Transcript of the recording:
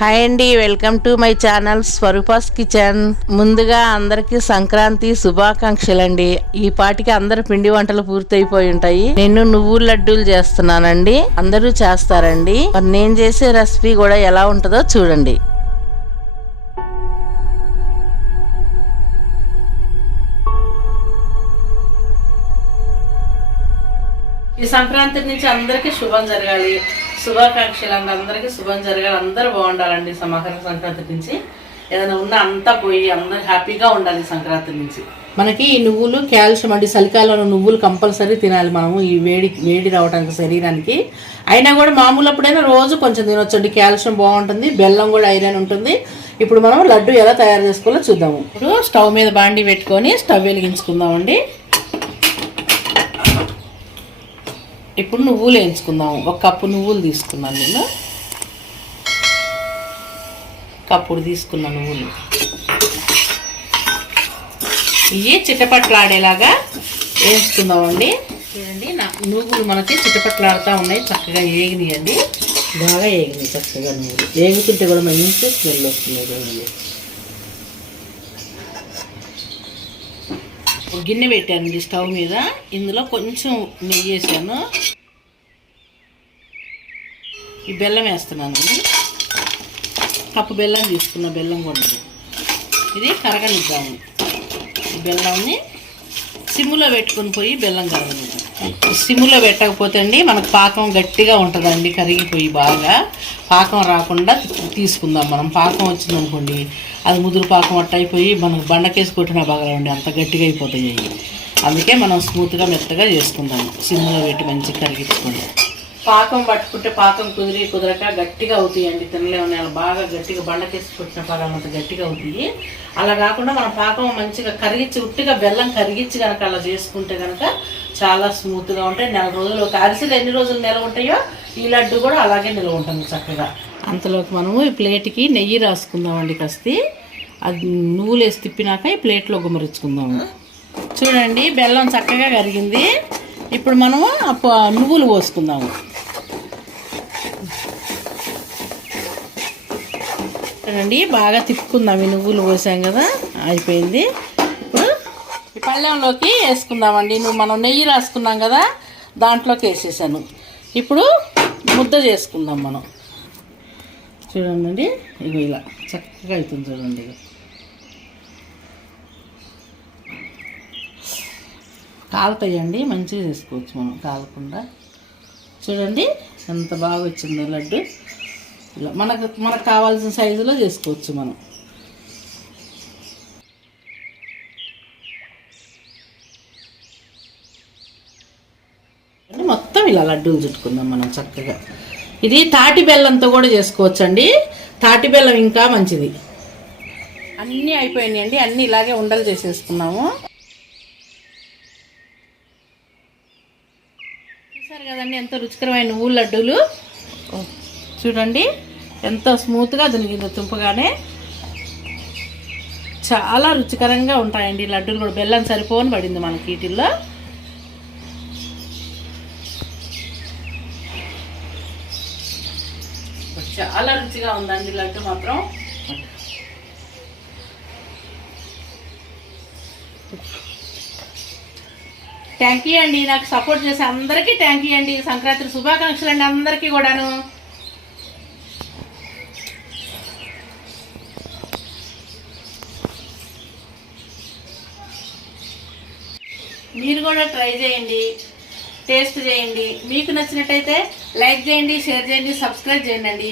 Hi అండి, welcome to my channel Swarupa's kitchen. ముందుగా అందరికి సంక్రాంతి శుభాకాంక్షలు అండి. ఈ పాటికి అందరు పిండి వంటలు పూర్తయిపోయి ఉంటాయి. నేను నువ్వుల లడ్డూలు చేస్తున్నానండి. అందరూ చేస్తారండి. మరి నేను చేసే రెసిపీ కూడా ఎలా ఉంటుందో చూడండి. ఈ సంక్రాంతి నుంచి అందరికీ శుభం జరగాలి, శుభాకాంక్షలు అండి. అందరికీ శుభం జరగాలి, అందరూ బాగుండాలండి. మకర సంక్రాంతి నుంచి ఏదైనా ఉన్నా అంతా పోయి అందరూ హ్యాపీగా ఉండాలి. సంక్రాంతి నుంచి మనకి ఈ నువ్వులు కాల్షియం అండి. చలికాలంలో నువ్వులు కంపల్సరీ తినాలి మనము, ఈ వేడి రావడానికి శరీరానికి. అయినా కూడా మామూలు అప్పుడైనా రోజు కొంచెం తినొచ్చండి, కాల్షియం బాగుంటుంది. బెల్లం కూడా ఐరన్ ఉంటుంది. ఇప్పుడు మనం లడ్డు ఎలా తయారు చేసుకోవాలో చూద్దాము. ఇప్పుడు స్టవ్ మీద బాండి పెట్టుకొని స్టవ్ వెలిగించుకుందామండి. ఇప్పుడు నువ్వులు వేయించుకుందాము. ఒక కప్పు నువ్వులు తీసుకున్నాను నేను, కప్పుడు తీసుకున్న నువ్వులు ఇవి చిటపట్లాడేలాగా వేయించుకుందామండి. చూడండి, నా నువ్వులు మనకి చిటపట్లాడుతూ ఉన్నాయి, చక్కగా ఏగినాయండి, బాగా ఏగినాయి చక్కగా. నువ్వులు ఏగుతుంటే కూడా మంచి స్మెల్ వస్తుంది. ఒక గిన్నె పెట్టానండి స్టవ్ మీద, ఇందులో కొంచెం నెయ్యి వేసాను. ఈ బెల్లం వేస్తున్నానండి, కప్పు బెల్లం తీసుకున్న బెల్లం కూడా ఇది కరగనిద్దాము. ఈ బెల్లంని సిమ్లో పెట్టుకుని పోయి బెల్లం కరగనిద్దాం. సిమ్లో పెట్టకపోతే అండి మనకు పాకం గట్టిగా ఉంటుందండి, కరిగిపోయి బాగా పాకం రాకుండా తీసుకుందాం మనం. పాకం వచ్చిందనుకోండి అది ముదురు పాకం అట్ట అయిపోయి మనకు బండకేసి కొట్టినా బాగాలండి, అంత గట్టిగా అయిపోతాయి. అందుకే మనం స్మూత్గా మెత్తగా చేసుకుందాము. సిమ్లో పెట్టి మంచిగా కరిగించుకోండి. పాకం పట్టుకుంటే పాకం కుదరక గట్టిగా అవుతాయండి, తినలేమని. అలా బాగా గట్టిగా బండకేసి కొట్టిన పాకం అంత గట్టిగా అవుతాయి. అలా కాకుండా మనం పాకం మంచిగా కరిగించి, ఉట్టిగా బెల్లం కరిగించి కనుక అలా చేసుకుంటే కనుక చాలా స్మూత్గా ఉంటాయి. 4 రోజులు, ఒక అరిసెలు ఎన్ని రోజులు నిల్వ ఉంటాయో ఈ లడ్డు కూడా అలాగే నిల్వ ఉంటుంది చక్కగా. అంతలోకి మనము ఈ ప్లేట్కి నెయ్యి రాసుకుందామండి. కస్తి అది నువ్వులు వేసి తిప్పినాక ఈ ప్లేట్లో గుమ్మరించుకుందాము. చూడండి, బెల్లం చక్కగా కరిగింది. ఇప్పుడు మనము నువ్వులు పోసుకుందాము. చూడండి, బాగా తిప్పుకుందాం. ఈ నువ్వులు పోసాం కదా, అయిపోయింది. ఇప్పుడు ఈ పళ్ళెంలోకి వేసుకుందామండి. మనం నెయ్యి రాసుకున్నాం కదా, దాంట్లోకి వేసేసాను. ఇప్పుడు ముద్ద చేసుకుందాం మనం. చూడండి, ఇగో ఇలా చక్కగా అవుతుంది. చూడండి, కాలుతాయండి, మంచిగా చేసుకోవచ్చు మనం కాలకుండా. చూడండి ఎంత బాగా వచ్చిందో లడ్డు. ఇలా మనకు కావాల్సిన సైజులో చేసుకోవచ్చు మనం. మొత్తం ఇలా లడ్డూలు చుట్టుకుందాం మనం చక్కగా. ఇది తాటి బెల్లంతో కూడా చేసుకోవచ్చు అండి. తాటి బెల్లం ఇంకా మంచిది. అన్నీ అయిపోయినాయండి, అన్నీ ఇలాగే ఉండలు చేసేసుకున్నాము. చూసారు కదండి ఎంత రుచికరమైన నువ్వుల లడ్డూలు. చూడండి ఎంత స్మూత్గా దునిగిందో తుంపగానే. చాలా రుచికరంగా ఉంటాయండి లడ్డూలు కూడా. బెల్లం సరిపోని పడింది మనకి వీటిల్లో. చాలా రుచిగా ఉందండి లడ్డు మాత్రం. థ్యాంక్ యూ అండి, నాకు సపోర్ట్ చేసే అందరికీ థ్యాంక్ యూ అండి. సంక్రాంతి శుభాకాంక్షలు అండి అందరికీ కూడాను. మీరు కూడా ట్రై చేయండి, టేస్ట్ చేయండి. మీకు నచ్చినట్టయితే లైక్ చేయండి, షేర్ చేయండి, సబ్స్క్రైబ్ చేయండి.